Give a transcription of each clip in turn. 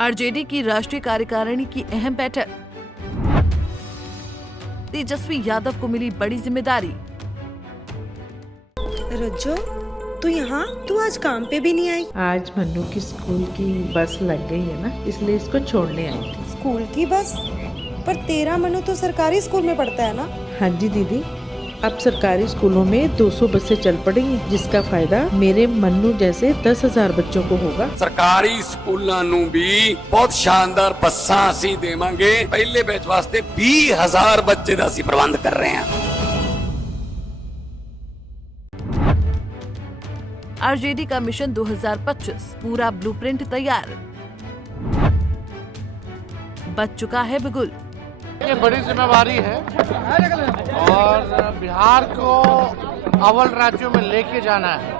RJD की राष्ट्रीय कार्यकारिणी की अहम बैठक। तेजस्वी यादव को मिली बड़ी जिम्मेदारी। रज्जो, तू यहाँ? तू आज काम पे भी नहीं आई? आज मन्नू की स्कूल की बस लग गई है ना, इसलिए इसको छोड़ने आई थी। स्कूल की बस? पर तेरा मन्नू तो सरकारी स्कूल में पढ़ता है ना? हाँ जी दीदी, अब सरकारी स्कूलों में 200 बसें चल पड़ेंगी, जिसका फायदा मेरे मन्नू जैसे 10,000 बच्चों को होगा। सरकारी स्कूलों ਨੂੰ भी बहुत शानदार ਬੱਸਾਂ ਅਸੀਂ ਦੇਵਾਂਗੇ। पहले बैच वास्ते 20,000 बच्चे ਦਾ ਅਸੀਂ प्रबंध कर रहे हैं। आरजेडी का मिशन 2025 पूरा ब्लूप्रिंट तैयार। बच चुका है बिगुल। ये बड़ी जिम्मेवारी है और बिहार को अव्वल राज्यों में लेके जाना है।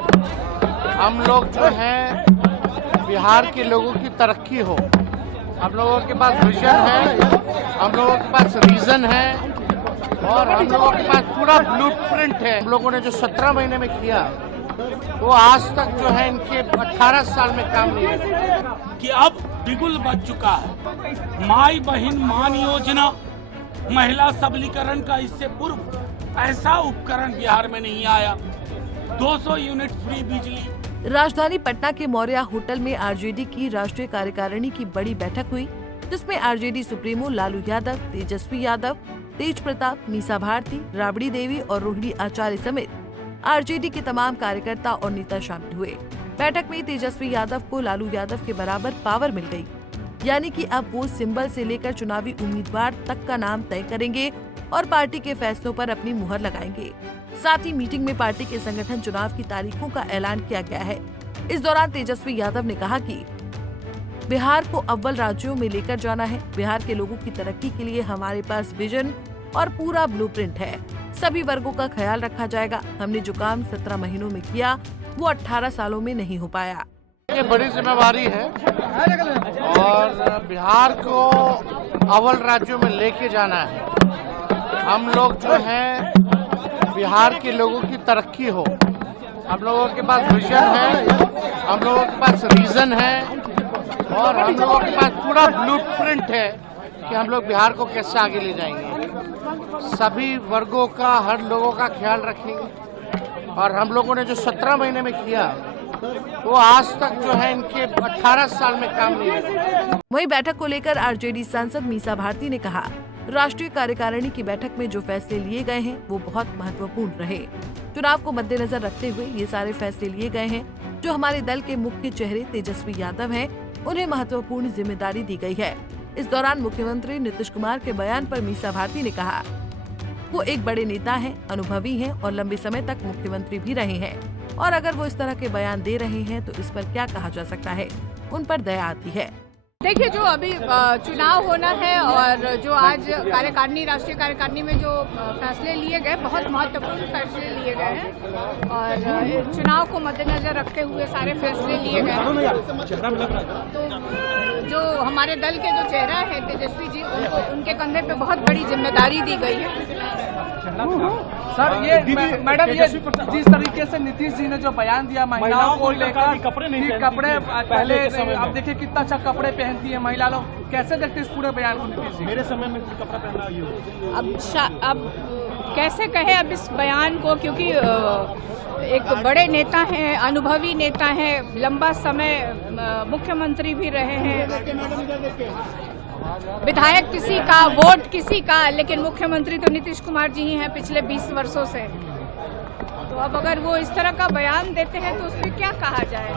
हम लोग जो हैं बिहार के लोगों की तरक्की हो, हम लोगों के पास विजन है, हम लोगों के पास रीजन है और हम लोगों के पास पूरा ब्लूप्रिंट है। हम लोगों ने जो 17 महीने में किया वो आज तक जो है इनके 18 साल में काम नहीं हुआ। कि अब बिगुल बच चुका है। माई बहन मान योजना, महिला सबलीकरण का इससे पूर्व ऐसा उपकरण बिहार में नहीं आया। 200 यूनिट फ्री बिजली। राजधानी पटना के मौर्या होटल में आरजेडी की राष्ट्रीय कार्यकारिणी की बड़ी बैठक हुई, जिसमें आरजेडी सुप्रीमो लालू यादव, तेजस्वी यादव, तेज प्रताप, मीसा भारती, राबड़ी देवी और रोहिणी आचार्य समेत आरजेडी के तमाम कार्यकर्ता और नेता शामिल हुए। बैठक में तेजस्वी यादव को लालू यादव के बराबर पावर मिल गई, यानी कि अब वो सिंबल से लेकर चुनावी उम्मीदवार तक का नाम तय करेंगे और पार्टी के फैसलों पर अपनी मुहर लगाएंगे। साथ ही मीटिंग में पार्टी के संगठन चुनाव की तारीखों का ऐलान किया गया है। इस दौरान तेजस्वी यादव ने कहा कि बिहार को अव्वल राज्यों में लेकर जाना है। बिहार के लोगों की तरक्की के लिए हमारे पास विजन और पूरा ब्लूप्रिंट है। सभी वर्गों का ख्याल रखा जाएगा। हमने जो काम 17 महीनों में किया वो 18 सालों में नहीं हो पाया। ये बड़ी जिम्मेवारी है और बिहार को अव्वल राज्यों में लेके जाना है। हम लोग जो हैं बिहार के लोगों की तरक्की हो, हम लोगों के पास विजन है, हम लोगों के पास रीजन है और हम लोगों के पास पूरा ब्लूप्रिंट है कि हम लोग बिहार को कैसे आगे ले जाएंगे। सभी वर्गों का, हर लोगों का ख्याल रखेंगे और हम लोगों ने जो 17 महीने में किया वो आज तक जो है इनके 18 साल में काम नहीं हुआ। वहीं बैठक को लेकर आरजेडी सांसद मीसा भारती ने कहा, राष्ट्रीय कार्यकारिणी की बैठक में जो फैसले लिए गए हैं वो बहुत महत्वपूर्ण रहे। चुनाव को मद्देनजर रखते हुए ये सारे फैसले लिए गए हैं। जो हमारे दल के मुख्य चेहरे तेजस्वी यादव हैं, उन्हें महत्वपूर्ण जिम्मेदारी दी गई है। इस दौरान मुख्यमंत्री नीतीश कुमार के बयान पर मीसा भारती ने कहा, वो एक बड़े नेता हैं, अनुभवी हैं और लंबे समय तक मुख्यमंत्री भी रहे हैं और अगर वो इस तरह के बयान दे रहे हैं तो इस पर क्या कहा जा सकता है। उन पर दया आती है। देखिए, जो अभी चुनाव होना है और जो आज कार्यकारिणी, राष्ट्रीय कार्यकारिणी में जो फैसले लिए गए, बहुत महत्वपूर्ण फैसले लिए गए हैं और चुनाव को मद्देनजर रखते हुए सारे फैसले लिए गए हैं। तो जो हमारे दल के जो चेहरा है तेजस्वी जी, उनके कंधे पे बहुत बड़ी जिम्मेदारी दी गई है। सर, ये मैडम, ये जिस तरीके से नीतीश जी ने जो बयान दिया महिलाओं को लेकर, कपड़े पहले अब देखिए कितना अच्छा कपड़े पहनती है महिला लोग, कैसे देखते इस पूरे बयान को नीतीश जी? मेरे समय में कपड़ा पहना अब कैसे कहे अब इस बयान को, क्योंकि एक बड़े नेता हैं, अनुभवी नेता हैं, लंबा समय मुख्यमंत्री भी रहे हैं। विधायक किसी का, वोट किसी का, लेकिन मुख्यमंत्री तो नीतीश कुमार जी ही हैं पिछले 20 वर्षों से। तो अब अगर वो इस तरह का बयान देते हैं तो उस पर क्या कहा जाए?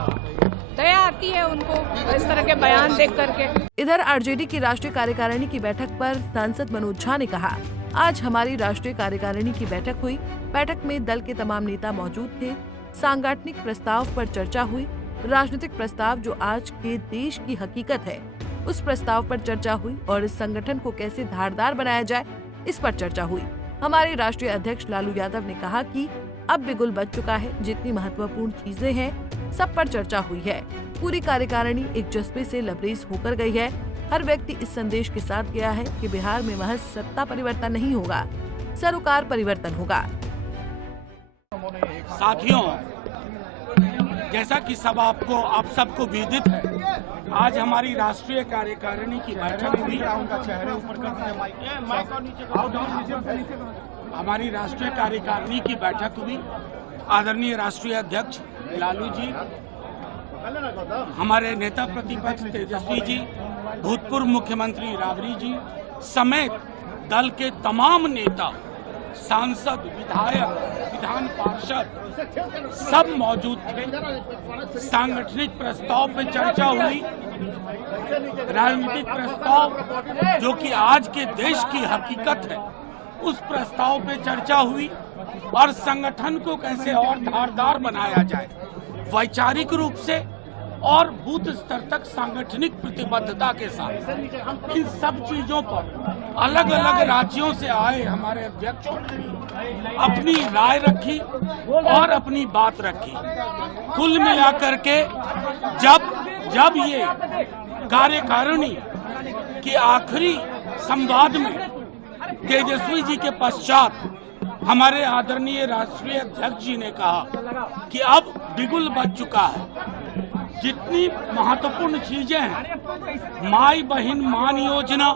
दया आती है उनको इस तरह के बयान देख करके। इधर आरजेडी की राष्ट्रीय कार्यकारिणी की बैठक पर सांसद मनोज झा ने कहा, आज हमारी राष्ट्रीय कार्यकारिणी की बैठक हुई। बैठक में दल के तमाम नेता मौजूद थे। सांगठनिक प्रस्ताव पर चर्चा हुई। राजनीतिक प्रस्ताव जो आज के देश की हकीकत है, उस प्रस्ताव पर चर्चा हुई और इस संगठन को कैसे धारदार बनाया जाए, इस पर चर्चा हुई। हमारे राष्ट्रीय अध्यक्ष लालू यादव ने कहा कि अब बिगुल बच चुका है। जितनी महत्वपूर्ण चीजें हैं सब पर चर्चा हुई है। पूरी कार्यकारिणी एक जज्बे से लबरेज होकर गई है। हर व्यक्ति इस संदेश के साथ गया है कि बिहार में महज सत्ता परिवर्तन नहीं होगा, सरोकार परिवर्तन होगा। साथियों, जैसा कि आप सबको विदित है आज हमारी राष्ट्रीय कार्यकारिणी की बैठक हुई। हमारी राष्ट्रीय कार्यकारिणी की बैठक हुई। आदरणीय राष्ट्रीय अध्यक्ष लालू जी, हमारे नेता प्रतिपक्ष तेजस्वी जी, भूतपूर्व मुख्यमंत्री राबड़ी जी समेत दल के तमाम नेता, सांसद, विधायक, विधान पार्षद सब मौजूद थे। सांगठनिक प्रस्ताव पे चर्चा हुई। राजनीतिक प्रस्ताव जो कि आज के देश की हकीकत है, उस प्रस्ताव पे चर्चा हुई और संगठन को कैसे और धारदार बनाया जाए, वैचारिक रूप से और बूथ स्तर तक सांगठनिक प्रतिबद्धता के साथ। इन सब चीजों पर अलग अलग राज्यों से आए हमारे अध्यक्षों ने अपनी राय रखी और अपनी बात रखी। कुल मिलाकर के जब ये कार्यकारिणी के आखिरी संवाद में तेजस्वी जी के पश्चात हमारे आदरणीय राष्ट्रीय अध्यक्ष जी ने कहा कि अब बिगुल बज चुका है। जितनी महत्वपूर्ण चीजें हैं, माई बहन मान योजना,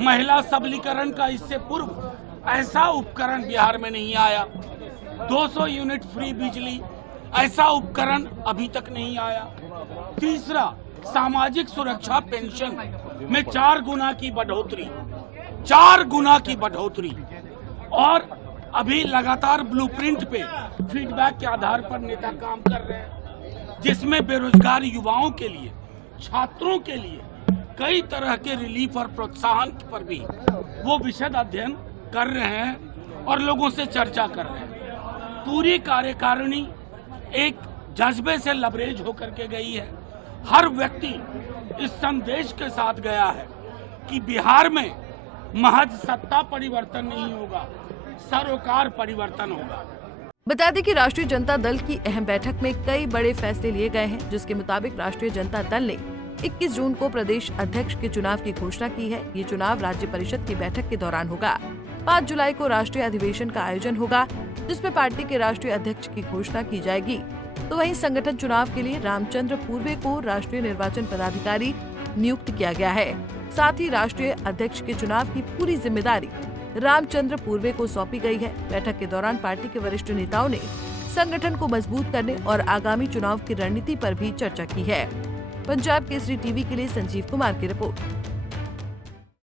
महिला सबलीकरण का इससे पूर्व ऐसा उपकरण बिहार में नहीं आया। 200 यूनिट फ्री बिजली, ऐसा उपकरण अभी तक नहीं आया। तीसरा, सामाजिक सुरक्षा पेंशन में 4 गुना की बढ़ोतरी, 4 गुना की बढ़ोतरी। और अभी लगातार ब्लूप्रिंट पे फीडबैक के आधार पर नेता काम कर रहे हैं, जिसमें बेरोजगार युवाओं के लिए, छात्रों के लिए कई तरह के रिलीफ और प्रोत्साहन पर भी वो विशद अध्ययन कर रहे हैं और लोगों से चर्चा कर रहे हैं। पूरी कार्यकारिणी एक जज्बे से लबरेज होकर के गई है। हर व्यक्ति इस संदेश के साथ गया है कि बिहार में महज सत्ता परिवर्तन नहीं होगा, सरोकार परिवर्तन होगा। बता दें कि राष्ट्रीय जनता दल की अहम बैठक में कई बड़े फैसले लिए गए हैं, जिसके मुताबिक राष्ट्रीय जनता दल ने 21 जून को प्रदेश अध्यक्ष के चुनाव की घोषणा की है। ये चुनाव राज्य परिषद की बैठक के दौरान होगा। 5 जुलाई को राष्ट्रीय अधिवेशन का आयोजन होगा, जिसमें पार्टी के राष्ट्रीय अध्यक्ष की घोषणा की जाएगी। तो वहीं संगठन चुनाव के लिए रामचंद्र पूर्वे को राष्ट्रीय निर्वाचन पदाधिकारी नियुक्त किया गया है। साथ ही राष्ट्रीय अध्यक्ष के चुनाव की पूरी जिम्मेदारी रामचंद्र पूर्वे को सौंपी गई है। बैठक के दौरान पार्टी के वरिष्ठ नेताओं ने संगठन को मजबूत करने और आगामी चुनाव की रणनीति पर भी चर्चा की है। पंजाब केसरी टीवी के लिए संजीव कुमार की रिपोर्ट।